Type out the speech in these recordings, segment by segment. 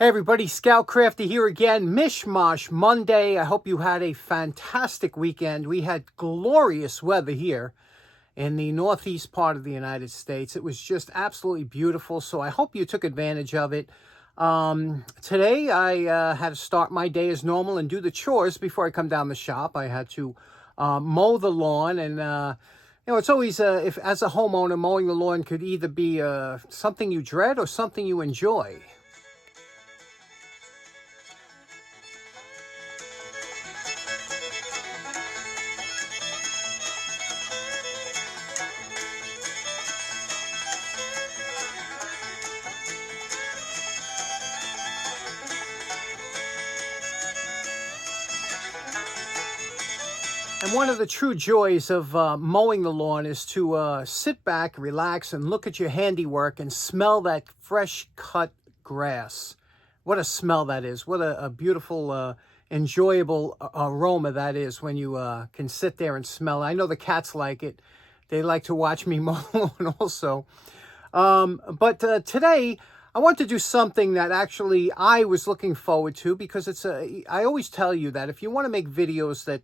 Hey everybody, Scout Crafty here again. Mishmash Monday. I hope you had a fantastic weekend. We had glorious weather here in the northeast part of the United States. It was just absolutely beautiful, so I hope you took advantage of it. Today I had to start my day as normal and do the chores before I come down the shop. I had to mow the lawn, and it's always, if as a homeowner, mowing the lawn could either be something you dread or something you enjoy. And one of the true joys of mowing the lawn is to sit back, relax, and look at your handiwork and smell that fresh cut grass. What a smell that is. What a beautiful, enjoyable aroma that is when you can sit there and smell it. I know the cats like it. They like to watch me mow the lawn also. But today, I want to do something that actually I was looking forward to, because I always tell you that if you want to make videos that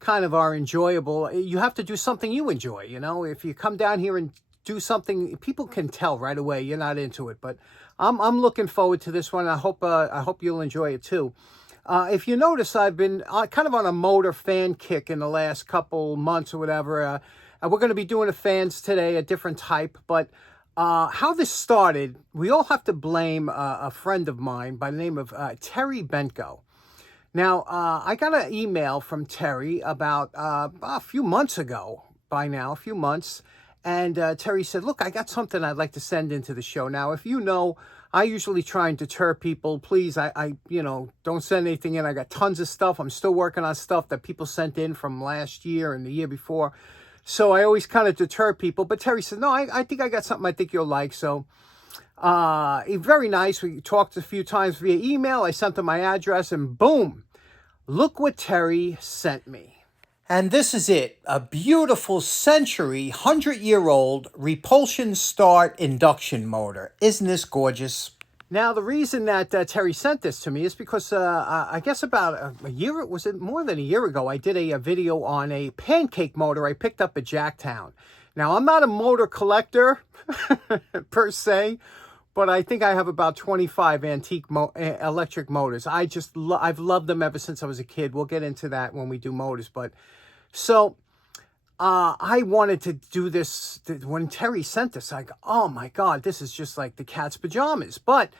kind of are enjoyable, you have to do something you enjoy. If you come down here and do something, people can tell right away you're not into it. But I'm looking forward to this one. I hope you'll enjoy it too. If you notice, I've been kind of on a motor fan kick in the last couple months or whatever. We're going to be doing the fans today, a different type. But how this started, we all have to blame a friend of mine by the name of Terry Bentko. Now, I got an email from Terry about a few months ago, by now, a few months. And Terry said, look, I got something I'd like to send into the show. Now, if you know, I usually try and deter people. Please, I don't send anything in. I got tons of stuff. I'm still working on stuff that people sent in from last year and the year before. So I always kind of deter people. But Terry said, no, I think I got something I think you'll like. So very nice. We talked a few times via email. I sent him my address, and boom, look what Terry sent me. And this is it, a beautiful Century 100-year-old repulsion start induction motor. Isn't this gorgeous? Now, the reason that Terry sent this to me is because I guess about a year, was it more than a year ago, I did a video on a pancake motor I picked up at Jacktown. Now, I'm not a motor collector per se, but I think I have about 25 antique electric motors. I've loved them ever since I was a kid. We'll get into that when we do motors. But so I wanted to do this. When Terry sent this, I go, oh my God, this is just like the cat's pajamas. But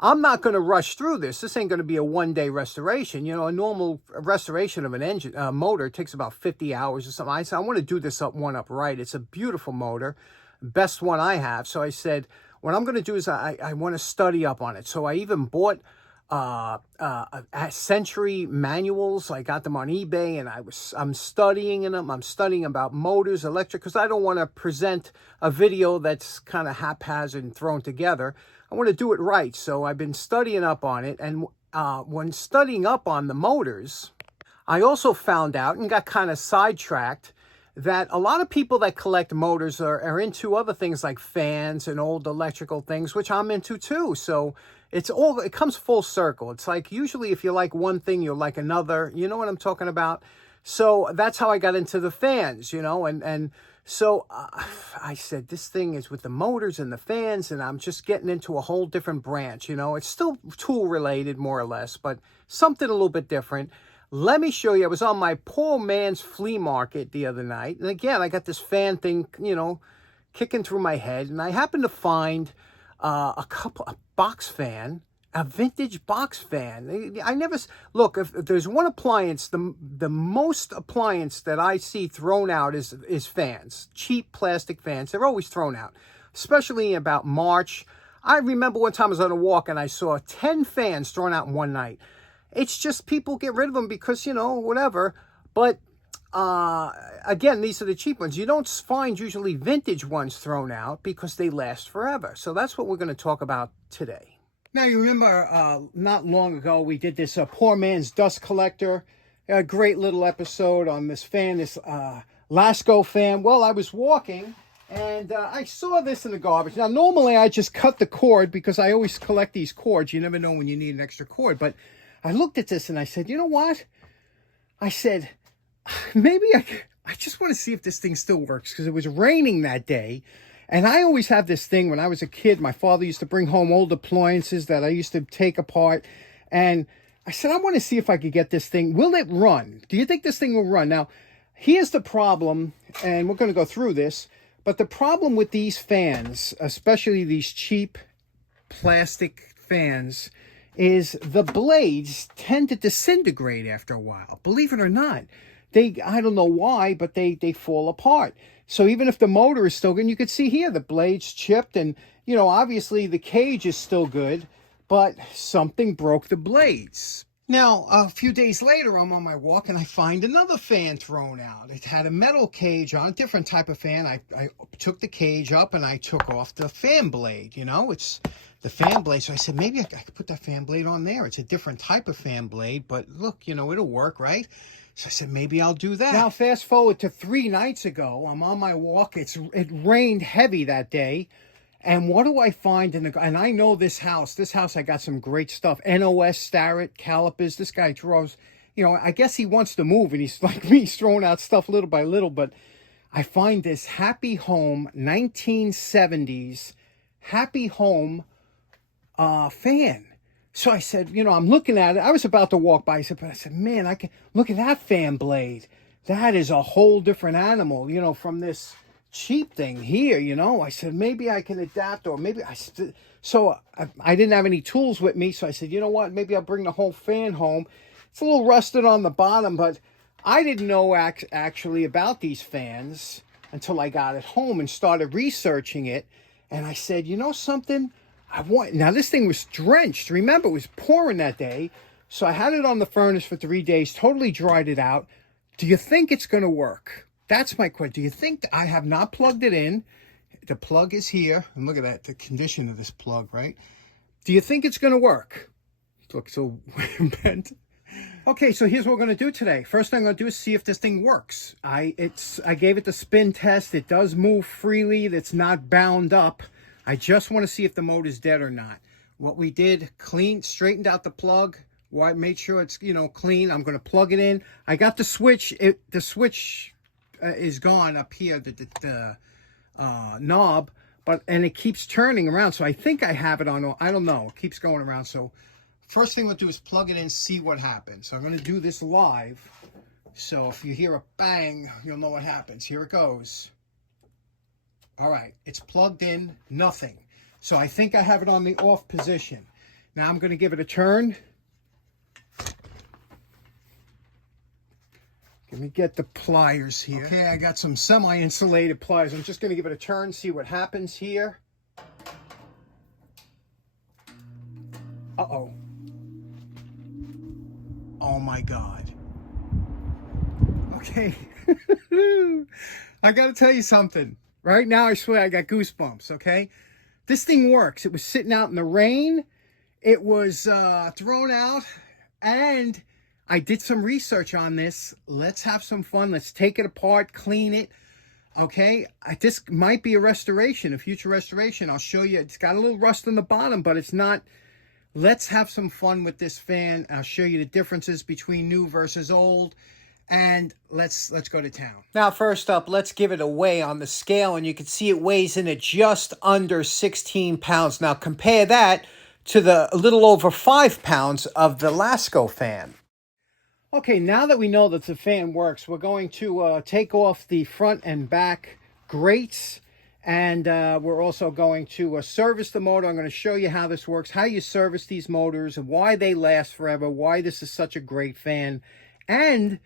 I'm not going to rush through this. This ain't going to be a one-day restoration. A normal restoration of an engine motor takes about 50 hours or something. I said, I want to do this up right. It's a beautiful motor, best one I have. So I said, what I'm going to do is I want to study up on it. So I even bought Century manuals. I got them on eBay, and I'm studying in them. I'm studying about motors, electric, because I don't want to present a video that's kind of haphazard and thrown together. I want to do it right. So I've been studying up on it, and when studying up on the motors, I also found out and got kind of sidetracked that a lot of people that collect motors are into other things like fans and old electrical things, which I'm into too. So it comes full circle. It's like usually if you like one thing, you'll like another. You know what I'm talking about? So that's how I got into the fans, and so I said, this thing is with the motors and the fans, and I'm just getting into a whole different branch. It's still tool related more or less, but something a little bit different. Let me show you. I was on my poor man's flea market the other night. And again, I got this fan thing, kicking through my head. And I happened to find a box fan, a vintage box fan. Look, if there's one appliance, the most appliance that I see thrown out is fans. Cheap plastic fans. They're always thrown out, especially about March. I remember one time I was on a walk and I saw 10 fans thrown out in one night. It's just people get rid of them because, whatever. But again, these are the cheap ones. You don't find usually vintage ones thrown out because they last forever. So that's what we're going to talk about today. Now, you remember not long ago, we did this poor man's dust collector. A great little episode on this fan, this Lasco fan. Well, I was walking And I saw this in the garbage. Now, normally I just cut the cord because I always collect these cords. You never know when you need an extra cord. But I looked at this and I said, you know what? I said, maybe I just want to see if this thing still works, because it was raining that day. And I always have this thing when I was a kid. My father used to bring home old appliances that I used to take apart. And I said, I want to see if I could get this thing. Will it run? Do you think this thing will run? Now, here's the problem, and we're going to go through this. But the problem with these fans, especially these cheap plastic fans, is the blades tend to disintegrate after a while. Believe it or not. I don't know why, but they fall apart. So even if the motor is still good, and you can see here the blade's chipped, and you know, obviously the cage is still good, but something broke the blades. Now, a few days later, I'm on my walk and I find another fan thrown out. It had a metal cage on, a different type of fan. I took the cage up and I took off the fan blade. You know, it's the fan blade. So I said, maybe I could put that fan blade on there. It's a different type of fan blade, but look, you know, it'll work, right? So I said, maybe I'll do that. Now, fast forward to 3 nights ago. I'm on my walk. It rained heavy that day. And what do I find and I know this house, I got some great stuff. NOS, Starrett, calipers. This guy draws, you know, I guess he wants to move, and he's like me, he's throwing out stuff little by little. But I find this Happy Home 1970s Happy Home fan. So I said, you know, I'm looking at it. I was about to walk by. I said, man, I can look at that fan blade. That is a whole different animal, you know, from this cheap thing here, you know. I said, maybe I can adapt, or maybe so I didn't have any tools with me. So I said, you know what, maybe I'll bring the whole fan home. It's a little rusted on the bottom, but I didn't know actually about these fans until I got it home and started researching it. And I said, you know something? Now this thing was drenched. Remember, it was pouring that day. So I had it on the furnace for 3 days, totally dried it out. Do you think it's going to work? That's my question. Do you think I have not plugged it in? The plug is here. And look at that, the condition of this plug, right? Do you think it's going to work? Look, so bent. Okay, so here's what we're going to do today. First thing I'm going to do is see if this thing works. I gave it the spin test. It does move freely. It's not bound up. I just want to see if the motor's dead or not. What we did, straightened out the plug. Made sure it's, you know, clean. I'm going to plug it in. I got the switch. The switch is gone up here, the knob, and it keeps turning around. So I think I have it on. I don't know. It keeps going around. So first thing we'll do is plug it in, see what happens. So I'm going to do this live. So if you hear a bang, you'll know what happens. Here it goes. All right, it's plugged in, nothing. So I think I have it on the off position. Now I'm going to give it a turn. Let me get the pliers here. Okay, I got some semi-insulated pliers. I'm just going to give it a turn, see what happens here. Uh-oh. Oh my God. Okay. I got to tell you something. Right now, I swear I got goosebumps, okay? This thing works. It was sitting out in the rain. It was thrown out, and I did some research on this. Let's have some fun. Let's take it apart, clean it, okay? This might be a restoration, a future restoration. I'll show you. It's got a little rust on the bottom, but it's not. Let's have some fun with this fan. I'll show you the differences between new versus old. And let's go to town. Now, first up, let's give it a weigh on the scale, and you can see it weighs in at just under 16 pounds. Now, compare that to the a little over 5 pounds of the Lasco fan. Okay, now that we know that the fan works, we're going to take off the front and back grates, and we're also going to service the motor. I'm going to show you how this works, how you service these motors, and why they last forever, why this is such a great fan, and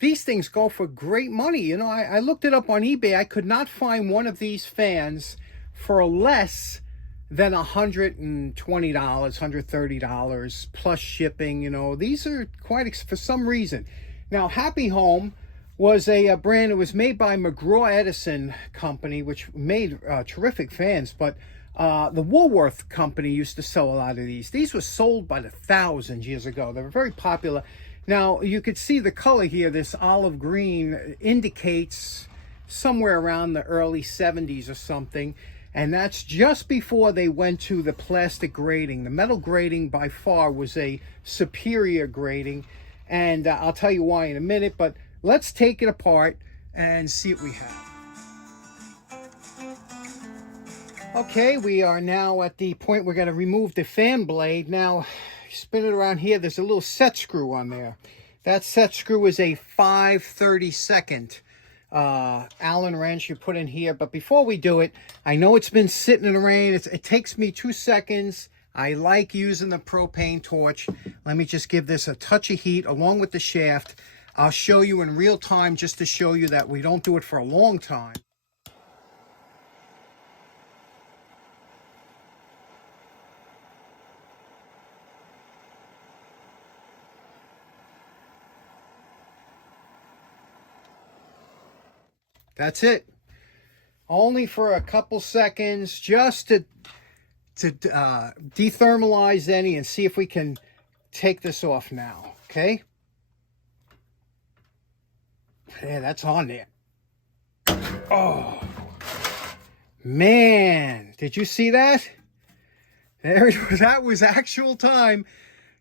these things go for great money. You know, I looked it up on eBay. I could not find one of these fans for less than $120, $130 plus shipping. You know, these are quite for some reason. Now, Happy Home was a brand that was made by McGraw-Edison Company, which made terrific fans. But the Woolworth Company used to sell a lot of these. These were sold by the thousands years ago. They were very popular. Now, you could see the color here, this olive green, indicates somewhere around the early 70s or something. And that's just before they went to the plastic grating. The metal grating by far was a superior grating. And I'll tell you why in a minute, but let's take it apart and see what we have. Okay, we are now at the point we're going to remove the fan blade. Now, spin it around here. There's a little set screw on there. That set screw is a 5/32 Allen wrench you put in here. But before we do it, I know it's been sitting in the rain. It takes me 2 seconds. I like using the propane torch. Let me just give this a touch of heat along with the shaft. I'll show you in real time just to show you that we don't do it for a long time. That's it. Only for a couple seconds, just to dethermalize any and see if we can take this off now. Okay. Yeah, that's on there. Oh, man. Did you see that? There it was. That was actual time.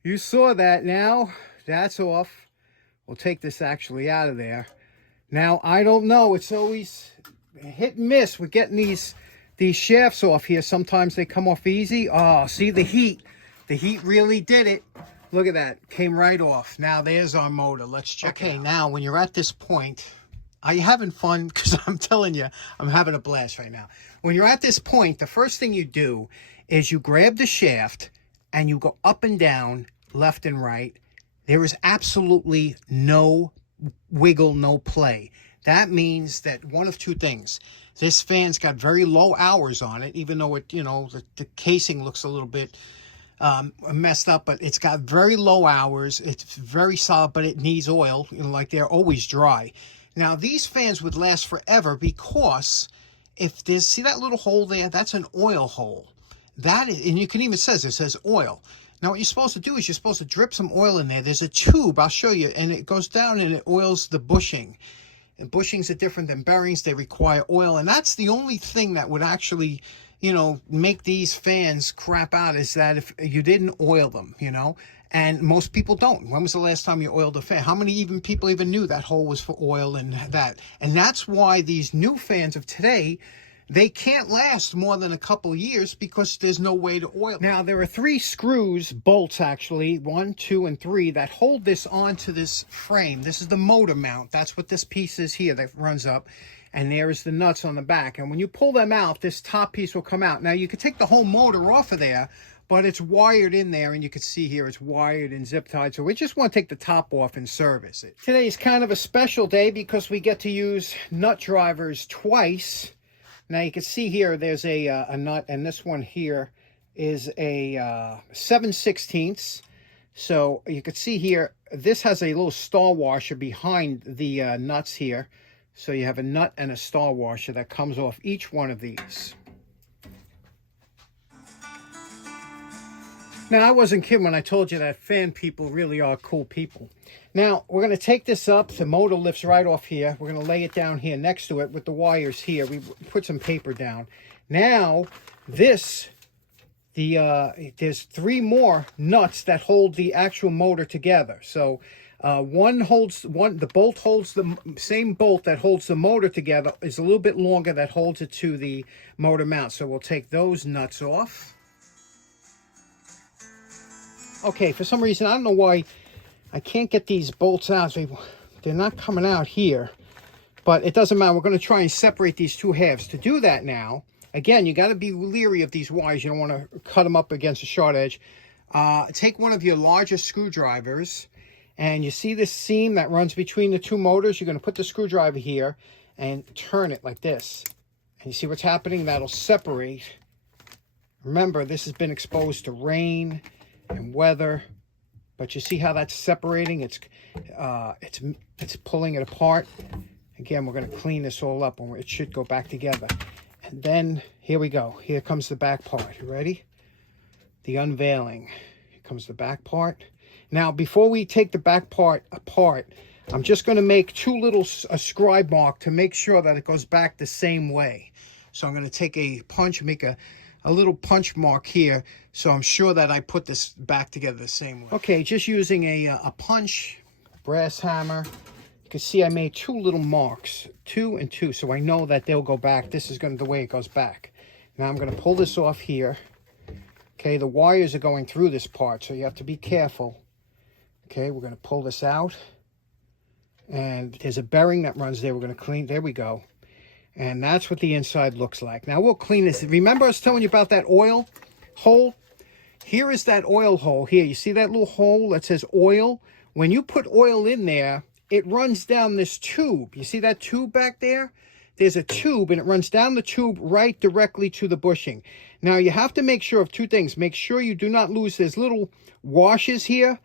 You saw that. Now, that's off. We'll take this actually out of there. Now, I don't know. It's always hit and miss with getting these shafts off here. Sometimes they come off easy. Oh, see the heat. The heat really did it. Look at that. Came right off. Now, there's our motor. Let's check it out. Now, when you're at this point, are you having fun? Because I'm telling you, I'm having a blast right now. When you're at this point, the first thing you do is you grab the shaft and you go up and down, left and right. There is absolutely no wiggle, no play. That means that one of two things. This fan's got very low hours on it, even though it, the casing looks a little bit messed up, but it's got very low hours. It's very solid, but it needs oil, like they're always dry. Now, these fans would last forever because if there's, see that little hole there? That's an oil hole. That is, and you can even it says oil. Now, what you're supposed to do is you're supposed to drip some oil in there. There's a tube, I'll show you, and it goes down and it oils the bushing. And bushings are different than bearings. They require oil, and that's the only thing that would actually, make these fans crap out, is that if you didn't oil them, and most people don't. When was the last time you oiled a fan? How many people even knew that hole was for oil and that? And that's why these new fans of today, they can't last more than a couple of years because there's no way to oil them. Now, there are 3 screws, bolts actually, 1, 2, and 3, that hold this onto this frame. This is the motor mount. That's what this piece is here that runs up. And there is the nuts on the back. And when you pull them out, this top piece will come out. Now, you could take the whole motor off of there, but it's wired in there. And you can see here it's wired and zip tied. So we just want to take the top off and service it. Today is kind of a special day because we get to use nut drivers twice. Now you can see here there's a nut, and this one here is a 7/16. So you can see here, this has a little star washer behind the nuts here. So you have a nut and a star washer that comes off each one of these. Now, I wasn't kidding when I told you that fan people really are cool people. Now, we're going to take this up. The motor lifts right off here. We're going to lay it down here next to it with the wires here. We put some paper down. Now, there's 3 more nuts that hold the actual motor together. So, the bolt holds the same bolt that holds the motor together is a little bit longer that holds it to the motor mount. So, we'll take those nuts off. Okay, for some reason, I don't know why I can't get these bolts out. They're not coming out here, but it doesn't matter. We're going to try and separate these 2 halves. To do that now, again, you got to be leery of these wires. You don't want to cut them up against a sharp edge. Take one of your larger screwdrivers, and you see this seam that runs between the 2 motors. You're going to put the screwdriver here and turn it like this. And you see what's happening? That'll separate. Remember, this has been exposed to rain and weather, but you see how that's separating? It's pulling it apart. Again, we're going to clean this all up, and it should go back together. And then here we go. Here comes the back part. You ready? The unveiling. Here comes the back part. Now, before we take the back part apart, I'm just going to make a scribe mark to make sure that it goes back the same way. So I'm going to take a punch, make a little punch mark here, so I'm sure that I put this back together the same way. Okay, just using a punch, brass hammer. You can see I made 2 little marks, 2 and 2, so I know that they'll go back. This is the way it goes back. Now I'm going to pull this off here. Okay, the wires are going through this part, so you have to be careful. Okay, we're going to pull this out. And there's a bearing that runs there. We're going to clean. There we go. And that's what the inside looks like. Now we'll clean this. Remember I was telling you about that oil hole? Here is that oil hole here. You see that little hole that says oil? When you put oil in there, it runs down this tube. You see that tube back there? There's a tube, and it runs down the tube right directly to the bushing. Now, you have to make sure of 2 things. Make sure you do not lose. There's little washes here.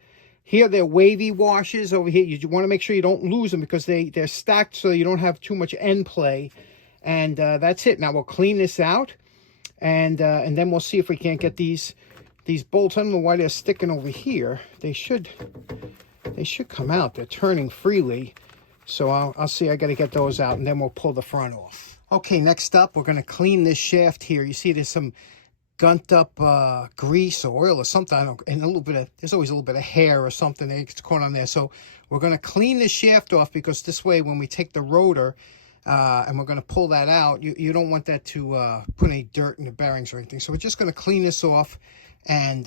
Here, they're wavy washes over here. You want to make sure you don't lose them because they're stacked so you don't have too much end play. And that's it. Now, we'll clean this out, and then we'll see if we can't get these bolts. I don't know why they're sticking over here. They should come out. They're turning freely. So I'll see. I got to get those out, and then we'll pull the front off. Okay, next up, we're going to clean this shaft here. You see there's some gunked up grease or oil or something. And there's always a little bit of hair or something that gets caught on there. So we're going to clean this shaft off, because this way when we take the rotor and we're going to pull that out, you don't want that to put any dirt in the bearings or anything. So we're just going to clean this off and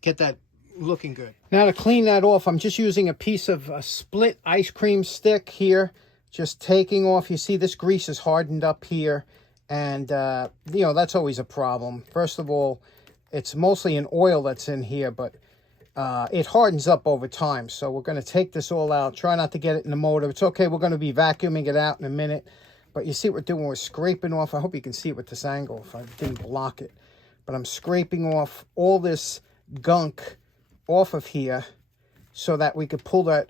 get that looking good. Now to clean that off, I'm just using a piece of split ice cream stick here, just taking off. You see this grease is hardened up here, and you know, that's always a problem. First of all, it's mostly an oil that's in here, but it hardens up over time. So we're going to take this all out. Try not to get it in the motor. It's okay. We're going to be vacuuming it out in a minute. But you see what we're doing? We're scraping off. I hope you can see it with this angle if I didn't block it. But I'm scraping off all this gunk off of here so that we could pull that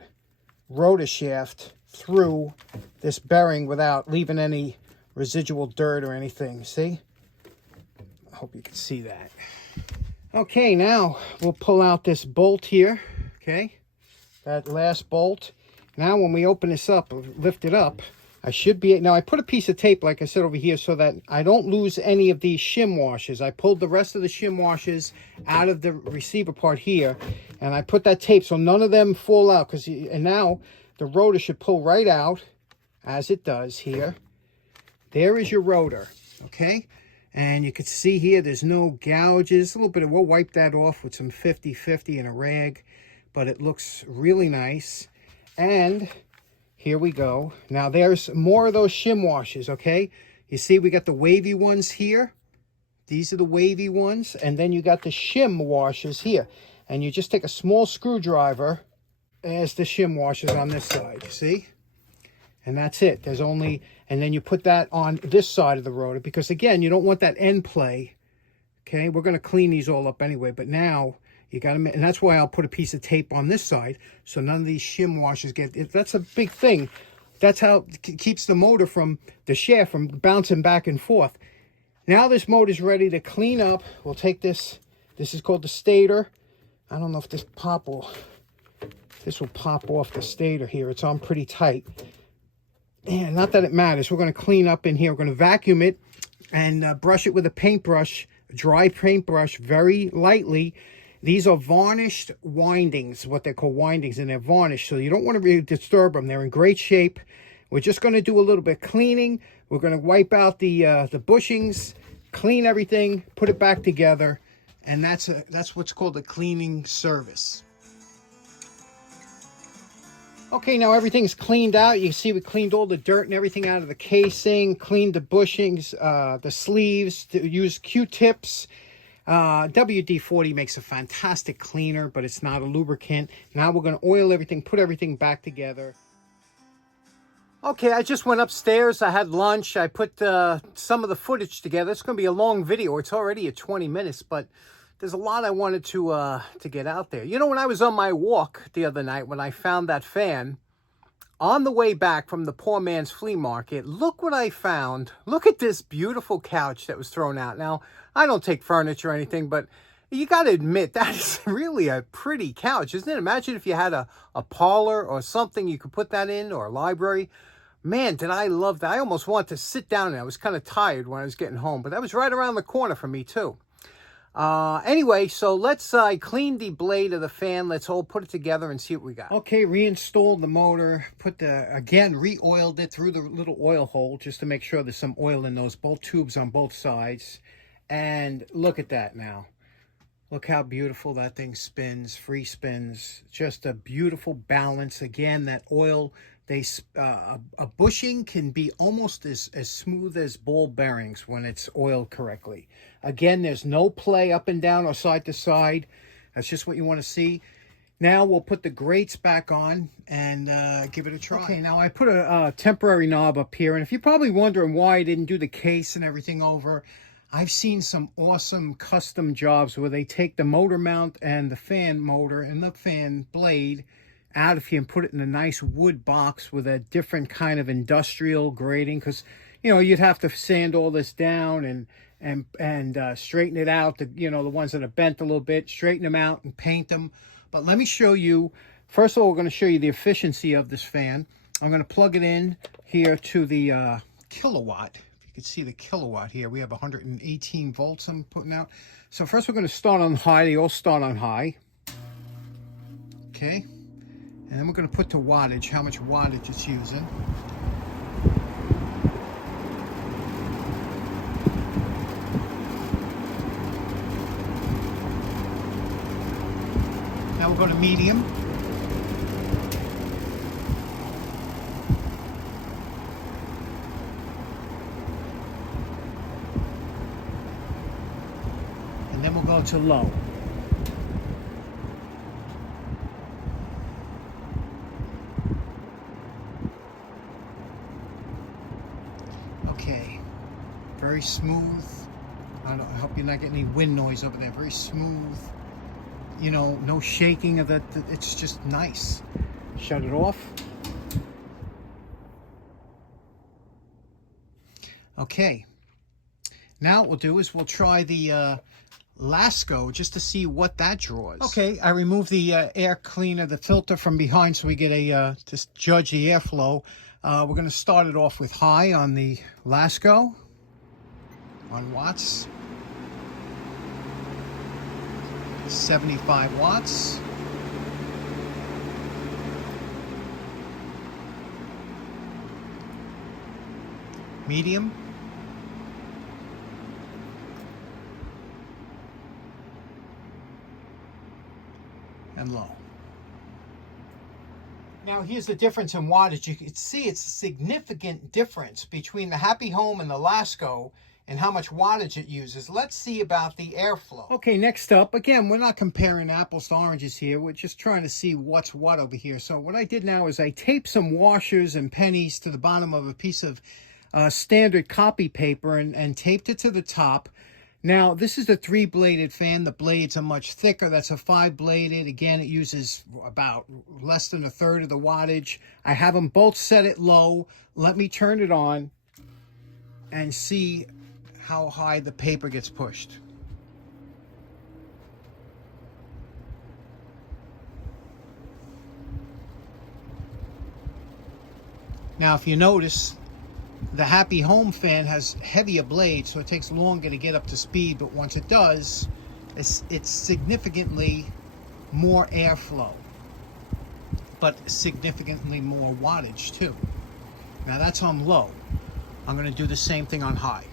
rotor shaft through this bearing without leaving any residual dirt or anything. See? I hope you can see that. Okay, now we'll pull out this bolt here. Okay, that last bolt. Now when we open this up, lift it up, I should be, now I put a piece of tape, like I said, over here so that I don't lose any of these shim washers. I pulled the rest of the shim washers out of the receiver part here, and I put that tape so none of them fall out. And now the rotor should pull right out, as it does here. There is your rotor, okay? And you can see here, there's no gouges. A little bit of, we'll wipe that off with some 50-50 and a rag, but it looks really nice. And here we go. Now there's more of those shim washers, okay? You see we got the wavy ones here. These are the wavy ones. And then you got the shim washers here. And you just take a small screwdriver as the shim washers on this side, see? And that's it. There's only, and then you put that on this side of the rotor, because again, you don't want that end play. Okay, we're going to clean these all up anyway, but now you got to, and that's why I'll put a piece of tape on this side so none of these shim washers get, that's a big thing. That's how it keeps the motor from, the shaft from bouncing back and forth. Now this motor's ready to clean up. We'll take this is called the stator. I don't know if this will pop off the stator here. It's on pretty tight. And not that it matters. We're going to clean up in here. We're going to vacuum it and brush it with a paintbrush, a dry paintbrush, very lightly. These are varnished windings, what they call windings, and they're varnished, so you don't want to really disturb them. They're in great shape. We're just going to do a little bit of cleaning. We're going to wipe out the bushings, clean everything, put it back together, and that's what's called a cleaning service. Okay, now everything's cleaned out. You can see we cleaned all the dirt and everything out of the casing, cleaned the bushings, the sleeves, used Q-tips. WD-40 makes a fantastic cleaner, but it's not a lubricant. Now we're going to oil everything, put everything back together. Okay, I just went upstairs. I had lunch. I put some of the footage together. It's going to be a long video. It's already at 20 minutes, but there's a lot I wanted to get out there. You know, when I was on my walk the other night, when I found that fan, on the way back from the poor man's flea market, look what I found. Look at this beautiful couch that was thrown out. Now, I don't take furniture or anything, but You got to admit, that is really a pretty couch, isn't it? Imagine if you had a parlor or something you could put that in, or a library. Man, did I love that. I almost wanted to sit down and I was kind of tired when I was getting home, but that was right around the corner for me too. Anyway, so let's clean the blade of the fan. Let's all put it together and see what we got. Okay, reinstalled the motor. Again, re-oiled it through the little oil hole just to make sure there's some oil in those both tubes on both sides. And look at that now. Look how beautiful that thing spins, free spins. Just a beautiful balance. Again, that oil, a bushing can be almost as smooth as ball bearings when it's oiled correctly. Again, there's no play up and down or side to side. That's just what you want to see. Now we'll put the grates back on and give it a try. Okay, now I put a temporary knob up here, and if you're probably wondering why I didn't do the case and everything over, I've seen some awesome custom jobs where they take the motor mount and the fan motor and the fan blade out of here and put it in a nice wood box with a different kind of industrial grading, because you'd have to sand all this down and straighten it out, the ones that are bent a little bit, straighten them out and paint them. But let me show you. First of all, we're going to show you the efficiency of this fan. I'm going to plug it in here to the kilowatt. You can see the kilowatt here. We have 118 volts I'm putting out. So first we're going to start on high. They all start on high. Okay. And then we're going to put to wattage, how much wattage it's using. Now we're going to medium. And then we'll go to low. Okay, very smooth. I hope you're not getting any wind noise over there. Very smooth. No shaking of that. It's just nice. Shut it off. Okay. Now what we'll do is we'll try the Lasco just to see what that draws. Okay, I removed the air cleaner, the filter from behind, so we get a just judge the airflow. We're going to start it off with high on the Lasco, 1 watts, 75 watts, medium, and low. Now here's the difference in wattage. You can see it's a significant difference between the Happy Home and the Lasco and how much wattage it uses. Let's see about the airflow. Okay, next up, again, we're not comparing apples to oranges here. We're just trying to see what's what over here. So what I did now is I taped some washers and pennies to the bottom of a piece of standard copy paper and taped it to the top. Now, this is a 3-bladed fan. The blades are much thicker. That's a 5-bladed. Again, it uses about less than 1/3 of the wattage. I have them both set at low. Let me turn it on and see how high the paper gets pushed. Now, if you notice, the Happy Home fan has heavier blades, so it takes longer to get up to speed, but once it does, it's significantly more airflow, but significantly more wattage too. Now that's on low. I'm going to do the same thing on high.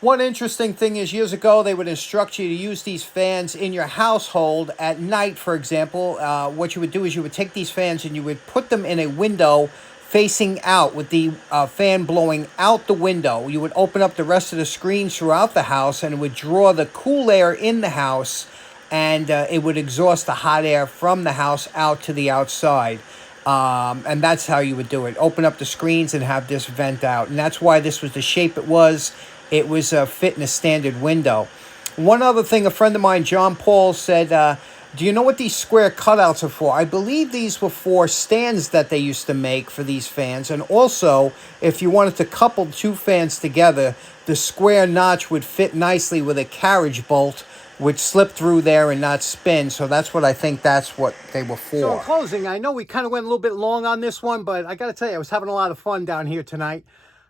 One interesting thing is, years ago, they would instruct you to use these fans in your household at night, for example. What you would do is you would take these fans and you would put them in a window facing out with the fan blowing out the window. You would open up the rest of the screens throughout the house and it would draw the cool air in the house, and it would exhaust the hot air from the house out to the outside. And that's how you would do it. Open up the screens and have this vent out. And that's why this was the shape it was. It was fit in a standard window. One other thing, a friend of mine, John Paul, said, do you know what these square cutouts are for? I believe these were for stands that they used to make for these fans. And also, if you wanted to couple two fans together, the square notch would fit nicely with a carriage bolt, which slip through there and not spin. So that's what I think that's what they were for. So in closing, I know we kind of went a little bit long on this one, but I got to tell you, I was having a lot of fun down here tonight.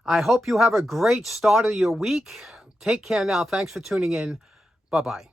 I hope you have a great start of your week. Take care now. Thanks for tuning in. Bye-bye.